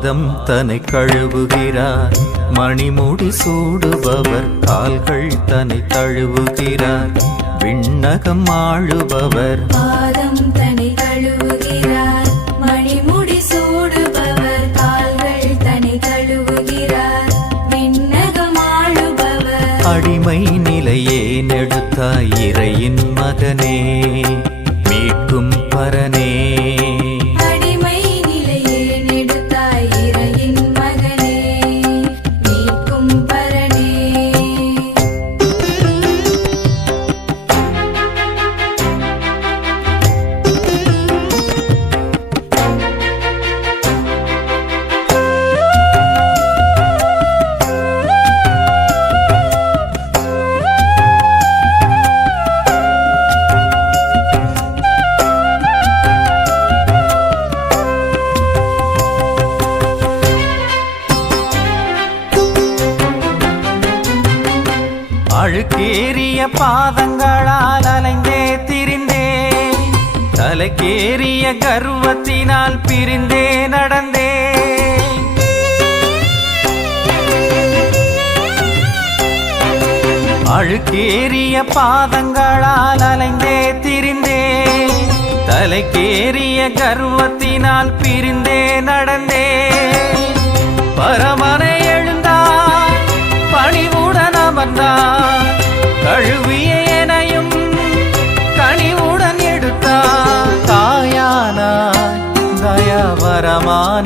பாதம் தன்னை கழுவுகிறார், மணிமுடி சூடுபவர் கால்கள் தன்னை தழுவுகிறார், விண்ணகம் ஆளுபவர். பாதம் தன்னை கழுவுகிறார், மணிமுடி சூடுபவர் கால்கள் தன்னை தழுவுகிறார், விண்ணகம் ஆளுபவர். அடிமை நிலையே நெடுத்தாய் இறையின் மகனே, மீட்கும் பரனே. அடிமை நிலையே நெடுத்தாய் இறையின் மகனே, மீட்கும் பரனே. அழுக்கேறிய பாதங்களால் அலைந்தே திரிந்தே, தலைக்கேறிய கர்வத்தினால் பிரிந்தே நடந்தே. அழுக்கேறிய பாதங்களால் அலைந்தே திரிந்தே, தலைக்கேறிய கர்வத்தினால் பிரிந்தே நடந்தே. பரமனை எழுந்தார், பணிவுடன் அமர்ந்தார், கழுவிய எனையும் கனிவுடன் எடுத்தார். தாயானாய் தயாவரமானாய்,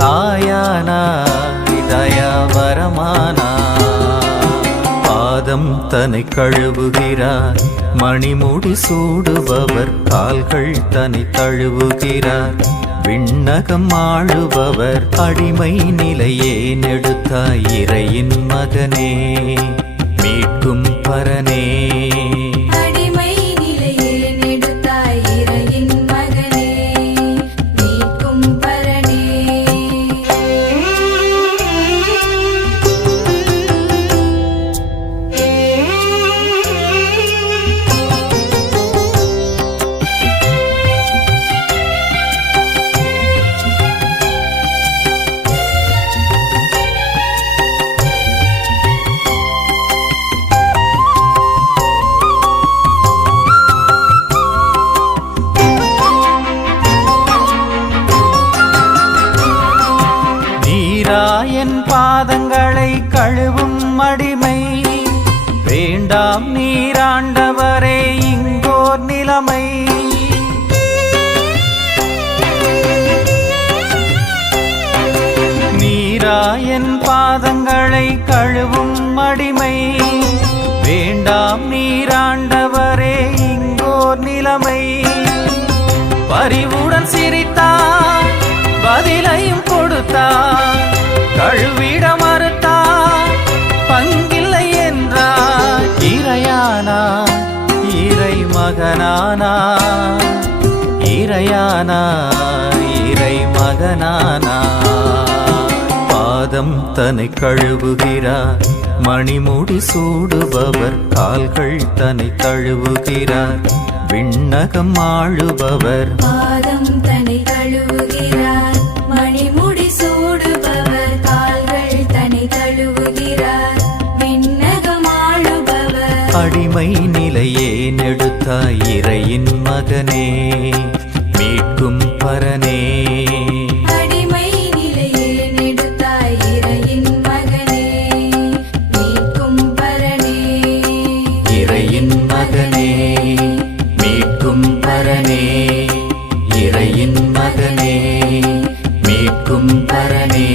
தாயானாய் தயாவரமானாய். பாதம் தன்னை கழுவுகிறார், மணிமுடி சூடுபவர் கால்கள் தன்னை தழுவுகிறார், விண்ணகம் ஆளுபவர். அடிமை நிலையே நெடுத்தாய் இறையின் மகனே, மீட்கும் பரனே. அடிமை நிலையே நெடுத்தாய் இறையின் மகனே, மீட்கும் பரனே. என் பாதங்களை கழுவும் அடிமை, வேண்டாம் நீராண்டவரே இங்கோர் நிலைமை. நீராயன் பாதங்களை கழுவும் அடிமை, வேண்டாம் நீராண்டவரே இங்கோர் நிலைமை. பரிவுடன் சிரித்தார், பதிலையும் கொடுத்தார், கழுவிட மறுத்தார், பங்கில்லை என்றார். இறையானா இறை மகனானா, இறையானா இறை மகனானா. பாதம் தன்னை கழுவுகிறார், மணிமுடி சூடுபவர் கால்கள் தன்னை தழுவுகிறார், விண்ணகம் ஆளுபவர். பாதம் தன்னை கழுவுகிறார், மணிமுடி சூடுபவர் கால்கள் தன்னை தழுவுகிறார், விண்ணகம் ஆளுபவர். அடிமை நிலையே நெடுத்தாய் இறையின் மகனே, மீட்கும் பரனே. அடிமை நிலையே நெடுத்தாய் இறையின் மகனே, மீட்கும் பரனே. இறையின் மகனே, மீட்கும் பரனே. இறையின் மகனே, மீட்கும் பரனே.